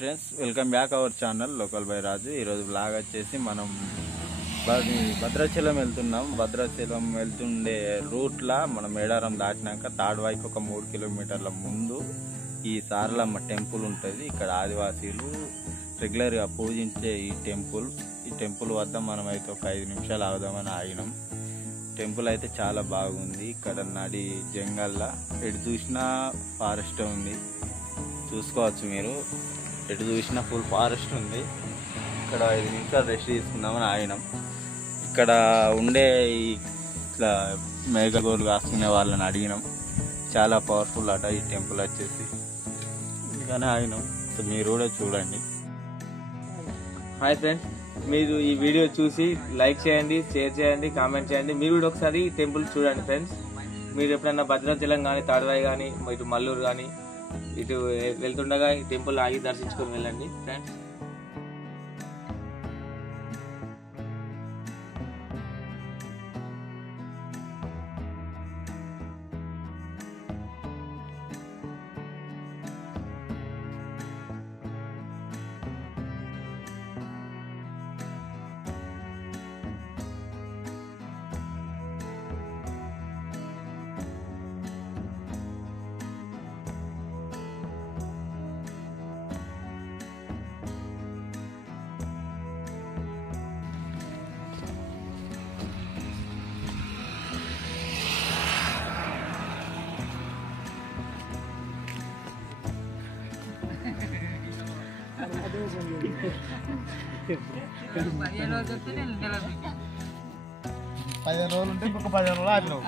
Friends, welcome back our channel local by Raju. ఈరోజు blog వచ్చేసి మనం భద్రాచలం వెళ్తున్నాం. భద్రాచలం వెళ్తుండే రూట్లా మనం మేడారం దాటినాక తాడ్వాయికి ఒక 3 కిలోమీటర్ల ముందు ఈ సారలమ్మ టెంపుల్ ఉంటుంది. ఇక్కడ ఆదివాసీలు రెగ్యులర్గా పూజించే ఈ టెంపుల్ వద్ద మనం అయితే ఒక 5 నిమిషాలు ఆగుదామని ఆగినాం. టెంపుల్ అయితే చాలా బాగుంది. ఇక్కడ నడి జంగల్లా ఎటు చూసినా ఫారెస్ట్ ఉంది, చూసుకోవచ్చు మీరు. ఎటు చూసినా ఫుల్ ఫారెస్ట్ ఉంది. ఇక్కడ 5 నిమిషాలు రెస్ట్ తీసుకుందామని ఆగినాం. ఇక్కడ ఉండే ఇట్లా మేఘగోలు కాసుకునే వాళ్ళని అడిగినాం. చాలా పవర్ఫుల్ అట ఈ టెంపుల్ వచ్చేసి, అందుకనే ఆగినాం. సో మీరు కూడా చూడండి. హాయ్ ఫ్రెండ్స్, మీరు ఈ వీడియో చూసి లైక్ చేయండి, షేర్ చేయండి, కామెంట్ చేయండి. మీరు కూడా ఒకసారి ఈ టెంపుల్ చూడండి ఫ్రెండ్స్. మీరు ఎప్పుడైనా భద్రాచలం కానీ, తాడ్వాయి కానీ, ఇటు మల్లూరు కానీ ఇటు వెళ్తుండగా ఈ టెంపుల్ ఆగి దర్శించుకొని వెళ్ళండి ఫ్రెండ్స్. రోజులు ఉంటే ఇంకొక 10 రోజులు ఆపినావు.